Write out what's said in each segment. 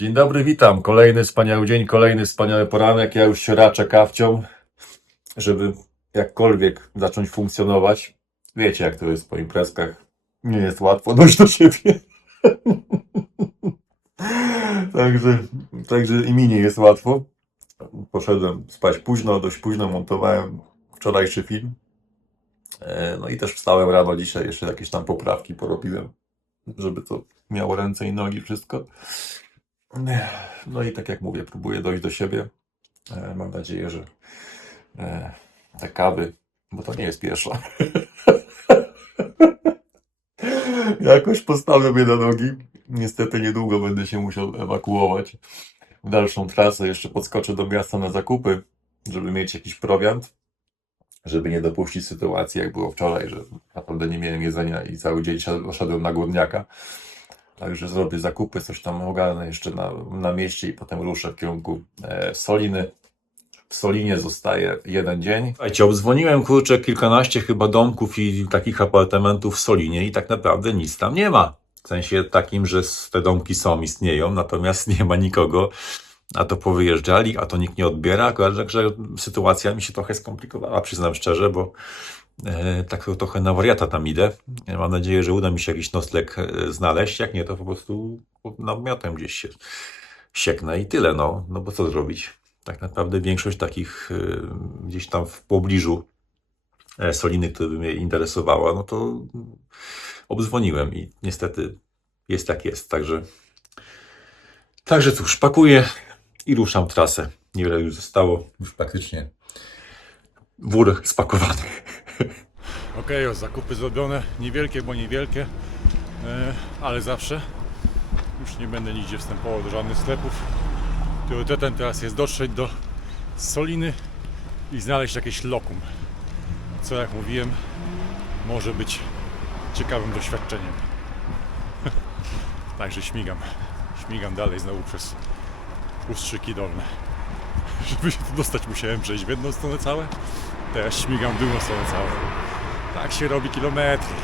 Dzień dobry, witam. Kolejny wspaniały dzień, kolejny wspaniały poranek. Ja już się raczę kawcią, żeby jakkolwiek zacząć funkcjonować. Wiecie, jak to jest po imprezkach. Nie jest łatwo dojść do siebie. także, także i mi nie jest łatwo. Poszedłem spać późno, dość późno montowałem wczorajszy film. E, No i też wstałem rano dzisiaj, jeszcze jakieś tam poprawki porobiłem, żeby to miało ręce i nogi, wszystko. No i tak jak mówię, próbuję dojść do siebie. E, Mam nadzieję, że e, te kawy, bo to nie jest pierwsza. Jakoś postawię mnie na nogi. Niestety niedługo będę się musiał ewakuować w dalszą trasę. Jeszcze podskoczę do miasta na zakupy, żeby mieć jakiś prowiant, żeby nie dopuścić sytuacji, jak było wczoraj, że naprawdę nie miałem jedzenia i cały dzień szedł- szedłem na głodniaka. Także zrobię zakupy, coś tam ogarnę jeszcze na, na mieście i potem ruszę w kierunku e, Soliny. W Solinie zostaje jeden dzień. Słuchajcie, obdzwoniłem kurczę kilkanaście chyba domków i takich apartamentów w Solinie i tak naprawdę nic tam nie ma. W sensie takim, że te domki są, istnieją, natomiast nie ma nikogo. A to powyjeżdżali, a to nikt nie odbiera. Także sytuacja mi się trochę skomplikowała, przyznam szczerze, bo tak to trochę na wariata tam idę. Mam nadzieję, że uda mi się jakiś nocleg e, znaleźć. Jak nie, to po prostu namiotem gdzieś się sieknę i tyle, no. No bo co zrobić? Tak naprawdę większość takich e, gdzieś tam w pobliżu e, Soliny, które by mnie interesowała, no to obdzwoniłem i niestety jest jak jest. Także, także cóż, pakuję i ruszam trasę. Niewiele już zostało, już praktycznie wór spakowany. Okej, o, zakupy zrobione, niewielkie, bo niewielkie, e, ale zawsze. Już nie będę nigdzie wstępował do żadnych sklepów. Priorytetem teraz jest dotrzeć do Soliny i znaleźć jakieś lokum. Co jak mówiłem, może być ciekawym doświadczeniem. Także śmigam. Śmigam dalej znowu przez Ustrzyki Dolne. Żeby się tu dostać musiałem przejść w jedną stronę całe, teraz śmigam w drugą stronę całe. Tak się robi kilometry.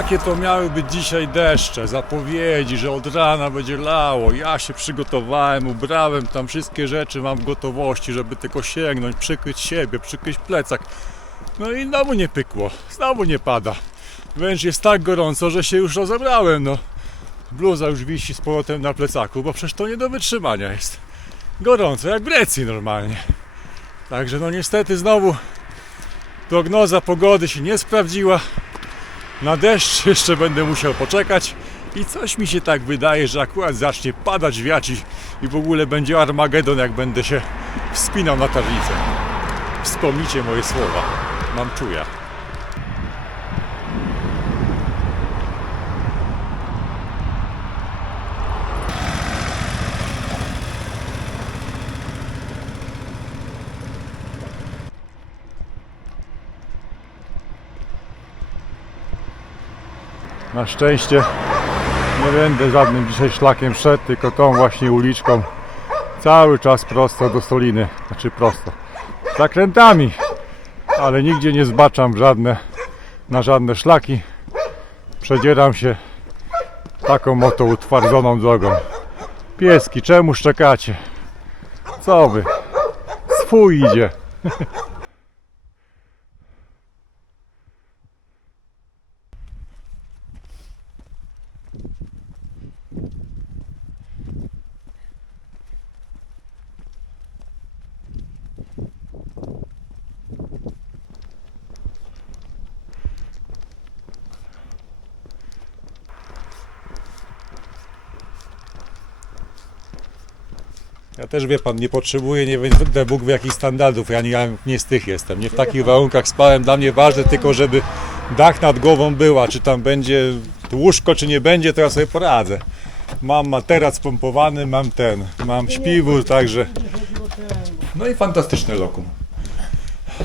Jakie to miały być dzisiaj deszcze, zapowiedzi, że od rana będzie lało. Ja się przygotowałem, ubrałem tam wszystkie rzeczy, mam w gotowości, żeby tylko sięgnąć, przykryć siebie, przykryć plecak. No i znowu nie pykło, znowu nie pada. Wręcz jest tak gorąco, że się już rozebrałem, no. Bluza już wisi z powrotem na plecaku, bo przecież to nie do wytrzymania jest. Gorąco, jak w Grecji normalnie. Także no niestety znowu prognoza pogody się nie sprawdziła. Na deszcz jeszcze będę musiał poczekać i coś mi się tak wydaje, że akurat zacznie padać wiać i, w ogóle będzie Armagedon, jak będę się wspinał na tablicę. Wspomnijcie moje słowa. Mam czuja. Na szczęście nie będę żadnym dzisiaj szlakiem szedł, tylko tą właśnie uliczką. Cały czas prosto do Soliny. Znaczy prosto. Zakrętami. Ale nigdzie nie zbaczam żadne, na żadne szlaki. Przedzieram się taką oto utwardzoną drogą. Pieski, czemu szczekacie? Co wy? Swój idzie. Ja też wie pan, nie potrzebuję, nie wiem, Bóg wie jakich standardów, ja nie, ja nie z tych jestem. Nie w takich warunkach spałem, dla mnie ważne tylko, żeby dach nad głową była, czy tam będzie łóżko, czy nie będzie, to ja sobie poradzę. Mam materac pompowany, mam ten, mam śpiwór, także... No i fantastyczne lokum.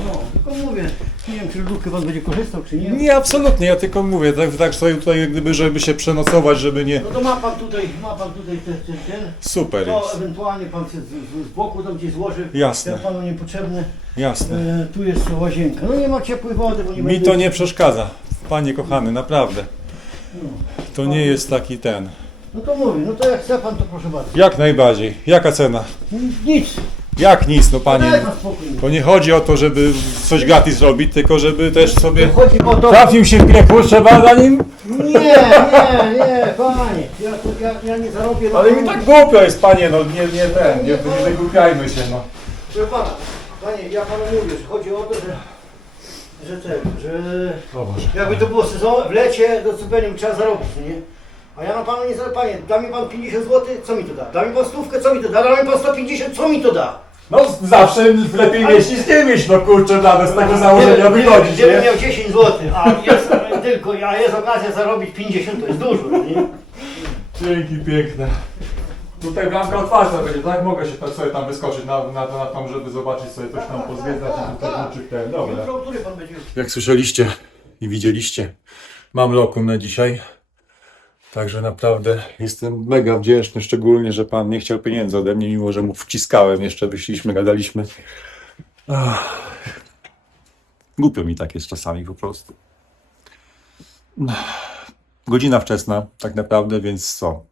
No, tylko mówię, nie wiem czy lubkę pan będzie korzystał czy nie. Nie, absolutnie, ja tylko mówię, tak, tak sobie tutaj jak gdyby, żeby się przenocować, żeby nie... No to ma pan tutaj, ma pan tutaj ten, ten, ten. Super To jest, ewentualnie pan się z, z, z boku tam gdzieś złoży. Jasne. Jak panu niepotrzebne. jasne. E, tu jest łazienka. No nie ma ciepłej wody, bo nie Mi będzie- to nie przeszkadza, panie kochany, naprawdę. To nie jest taki ten. No to mówię, no to jak chce pan, to proszę bardzo. Jak najbardziej. Jaka cena? Nic. Jak nic, no Daj panie. pan spokój. To nie chodzi o to, żeby coś gratis robić, tylko żeby też sobie... Chodzi o to... Trafił się w grzechu, trzeba za nim... Nie, nie, nie, panie. Ja, ja, ja nie zarobię na Ale mi tak głupio jest, panie, no nie, nie ten, nie, nie wygłupiajmy się, no. Proszę pana, panie, ja panu mówię, że chodzi o to, że... Że ten, że... Jakby to było sezon, w lecie, to zupełnie trzeba zarobić, no nie? A ja na panu nie zarobię, panie, da mi pan 50 zł, co mi to da? Da mi pan stówkę, co mi to da? Da mi pan 150, co mi to da? No zawsze lepiej mieć niż nie mieć, no kurczę, nawet z tego założenia wychodzić, Gdybym nie? miał 10 zł, a jest tylko, a jest okazja zarobić 50, to jest dużo, nie? Dzięki piękne. Tutaj bramka otwarta będzie, tak? Mogę się tak sobie tam wyskoczyć na, na, na tą, żeby zobaczyć sobie coś tam pozwiedzać i tutaj kluczyk ten. Dobra. Jutro, o której pan będzie? Jak słyszeliście i widzieliście, mam lokum na dzisiaj. Także naprawdę jestem mega wdzięczny, szczególnie, że pan nie chciał pieniędzy ode mnie, mimo że mu wciskałem, jeszcze wyszliśmy, gadaliśmy. Ach. Głupio mi tak jest czasami po prostu. Godzina wczesna, tak naprawdę, więc co?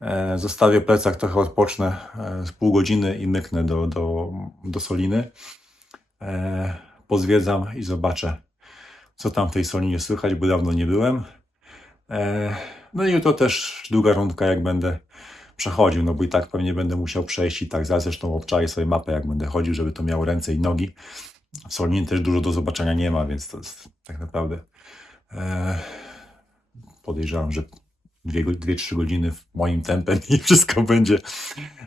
E, zostawię plecak, trochę odpocznę e, z pół godziny i myknę do, do, do Soliny. E, pozwiedzam i zobaczę, co tam w tej Solinie słychać, bo dawno nie byłem. No i jutro też długa rundka, jak będę przechodził, no bo i tak pewnie będę musiał przejść i tak zaraz zresztą obczaję sobie mapę, jak będę chodził, żeby to miało ręce i nogi. W Solinie też dużo do zobaczenia nie ma, więc to jest tak naprawdę e, podejrzewam, że 2-3 godziny w moim tempem i wszystko będzie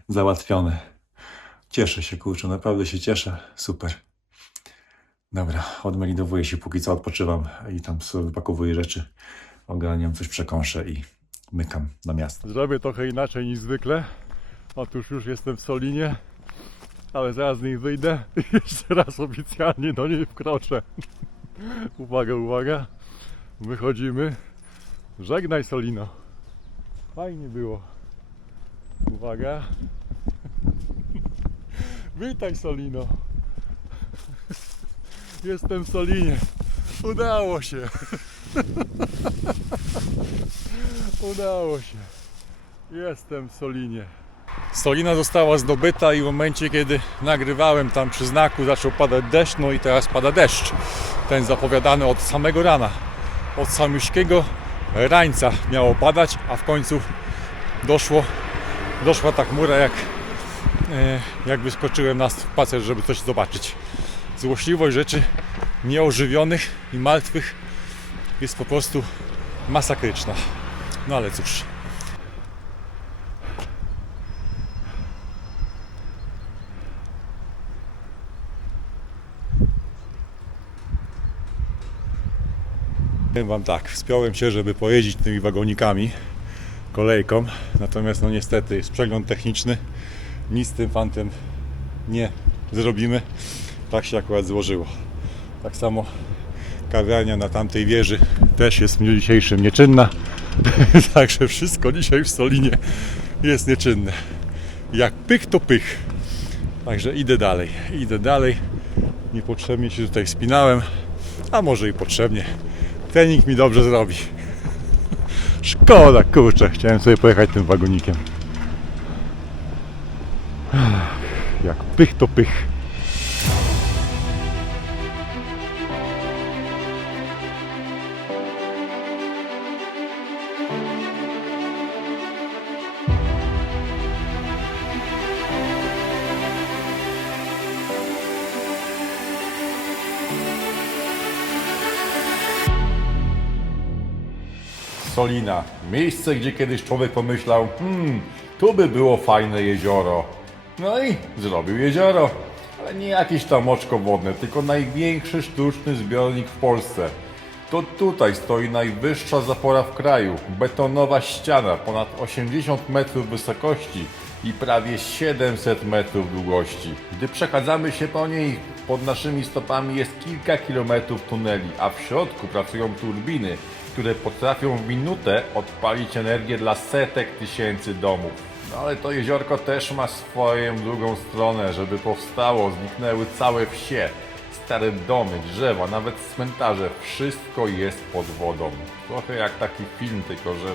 załatwione. Cieszę się, kurczę, naprawdę się cieszę. Super. Dobra, odmelidowuję się, póki co odpoczywam i tam sobie wypakowuję rzeczy, ogarniam coś przekąszę i mykam na miasto. Zrobię trochę inaczej niż zwykle. Otóż już jestem w Solinie, ale zaraz z niej wyjdę i jeszcze raz oficjalnie do niej wkroczę. uwaga, uwaga. Wychodzimy. Żegnaj Solino. Fajnie było. Uwaga. Witaj Solino. Jestem w Solinie. Udało się. Udało się. Jestem w Solinie. Solina została zdobyta i w momencie, kiedy nagrywałem tam przy znaku, zaczął padać deszcz, no i teraz pada deszcz. Ten zapowiadany od samego rana. Od samiuśkiego rańca miało padać, a w końcu doszło, doszła ta chmura, jak, e, jak wyskoczyłem na spacer, żeby coś zobaczyć. Złośliwość rzeczy nieożywionych i martwych jest po prostu masakryczna. No ale cóż. Powiem Wam tak, wspiąłem się, żeby pojeździć tymi wagonikami, kolejką, natomiast no niestety jest przegląd techniczny, nic z tym fantem nie zrobimy, tak się akurat złożyło. Tak samo kawiarnia na tamtej wieży też jest w dniu dzisiejszym nieczynna, także wszystko dzisiaj w Solinie jest nieczynne. Jak pych to pych. Także idę dalej, idę dalej. Niepotrzebnie się tutaj spinałem, a może i potrzebnie. Trening mi dobrze zrobi. Szkoda, kurczę, chciałem sobie pojechać tym wagonikiem. Jak pych to pych. Solina. Miejsce, gdzie kiedyś człowiek pomyślał, hmm, tu by było fajne jezioro. No i zrobił jezioro. Ale nie jakieś tam oczko wodne, tylko największy sztuczny zbiornik w Polsce. To tutaj stoi najwyższa zapora w kraju. Betonowa ściana, ponad 80 metrów wysokości i prawie 700 metrów długości. Gdy przechadzamy się po niej, pod naszymi stopami jest kilka kilometrów tuneli, a w środku pracują turbiny, które potrafią w minutę odpalić energię dla setek tysięcy domów. No ale to jeziorko też ma swoją drugą stronę. Żeby powstało, zniknęły całe wsie. Stare domy, drzewa, nawet cmentarze, wszystko jest pod wodą. Trochę jak taki film, tylko że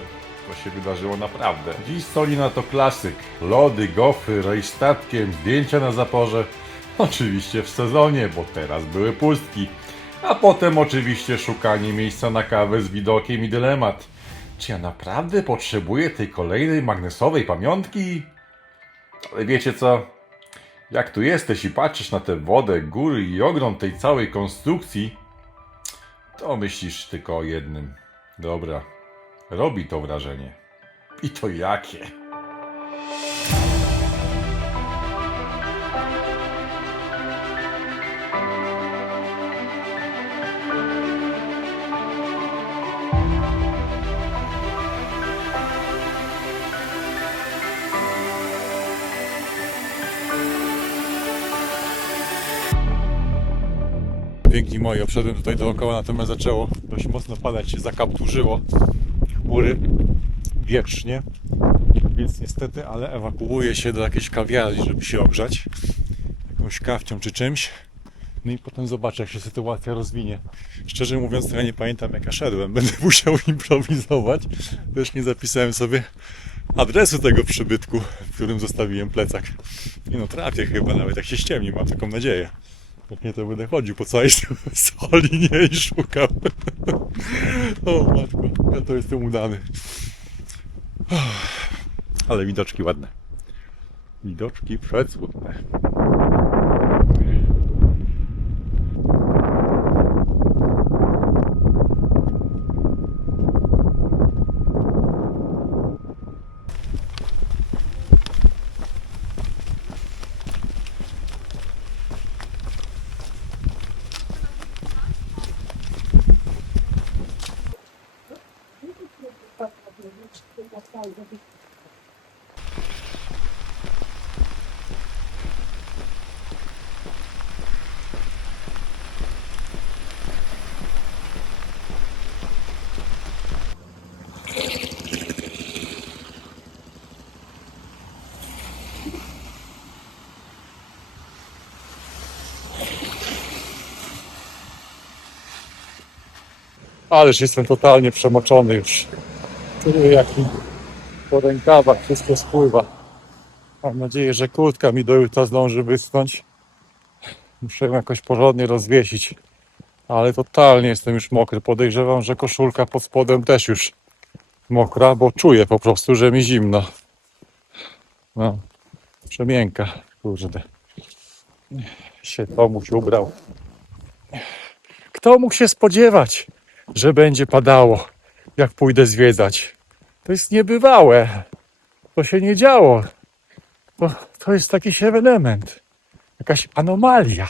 to się wydarzyło naprawdę. Dziś Solina to klasyk. Lody, gofy, rejs statkiem, zdjęcia na zaporze. Oczywiście w sezonie, bo teraz były pustki. A potem oczywiście szukanie miejsca na kawę z widokiem i dylemat. Czy ja naprawdę potrzebuję tej kolejnej magnesowej pamiątki? Ale wiecie co? Jak tu jesteś i patrzysz na tę wodę, góry i ogrom tej całej konstrukcji, to myślisz tylko o jednym. Dobra, robi to wrażenie. I to jakie? Piękni moi, obszedłem tutaj dookoła, natomiast zaczęło dość mocno padać, się zakapturzyło chmury wietrznie, więc niestety, ale ewakuuję się do jakiejś kawiarni, żeby się ogrzać jakąś kawcią czy czymś. No i potem zobaczę, jak się sytuacja rozwinie. Szczerze mówiąc, to ja nie pamiętam, jak ja szedłem. Będę musiał improwizować. Też nie zapisałem sobie adresu tego przybytku, w którym zostawiłem plecak. Nie no, trafię chyba, nawet jak się ściemni, mam taką nadzieję. Jak nie, to będę chodził po całej Solinie i szukał. O matko, ja to jestem udany. Ale widoczki ładne. Widoczki przecudne. Ależ jestem totalnie przemoczony już. Czuję jak po rękawach wszystko spływa. Mam nadzieję, że kurtka mi do jutra zdąży wyschnąć. Muszę ją jakoś porządnie rozwiesić. Ale totalnie jestem już mokry. Podejrzewam, że koszulka pod spodem też już mokra, bo czuję po prostu, że mi zimno. No, przemięka. Kurde. Się Tomuś ubrał. Kto mógł się spodziewać, że będzie padało, jak pójdę zwiedzać? To jest niebywałe. To się nie działo. To, to jest jakiś ewenement. Jakaś anomalia.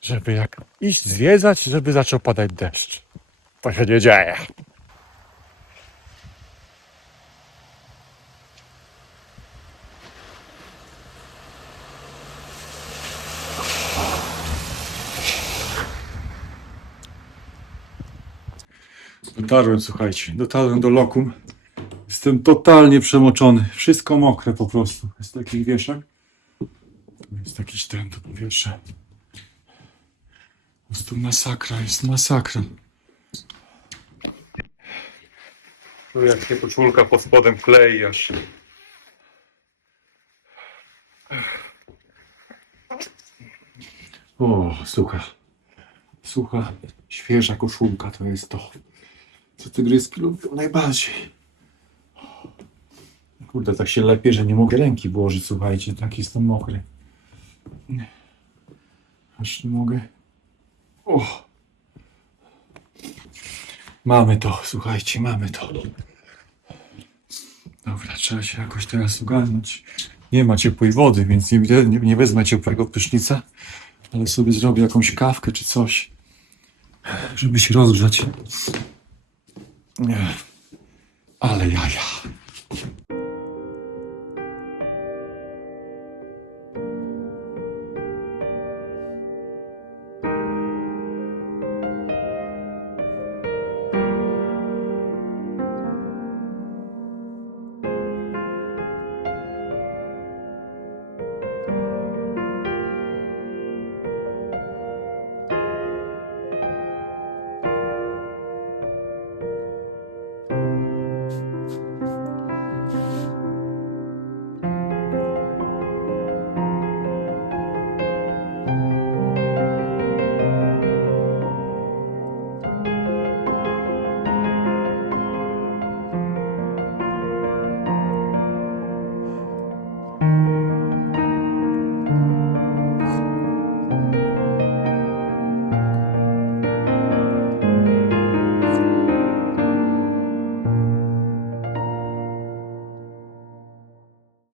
Żeby jak iść zwiedzać, żeby zaczął padać deszcz. To się nie dzieje. Dotarłem, słuchajcie, dotarłem do lokum. Jestem totalnie przemoczony. Wszystko mokre po prostu. Jest taki wieszak. Tu jest jakiś ten, to powietrze. Po prostu masakra, jest masakra. Tu jak się koszulka pod spodem klei aż. O, sucha. Sucha, świeża koszulka to jest to. Co tygryski lubią najbardziej. Kurde, tak się lepiej, że nie mogę ręki włożyć, słuchajcie, tak jestem mokry. Aż nie mogę. O! Mamy to, słuchajcie, mamy to. Dobra, trzeba się jakoś teraz ogarnąć. Nie ma ciepłej wody, więc nie, nie, nie wezmę ciepłego prysznica, ale sobie zrobię jakąś kawkę czy coś, żeby się rozgrzać. Nie. Ale jaja.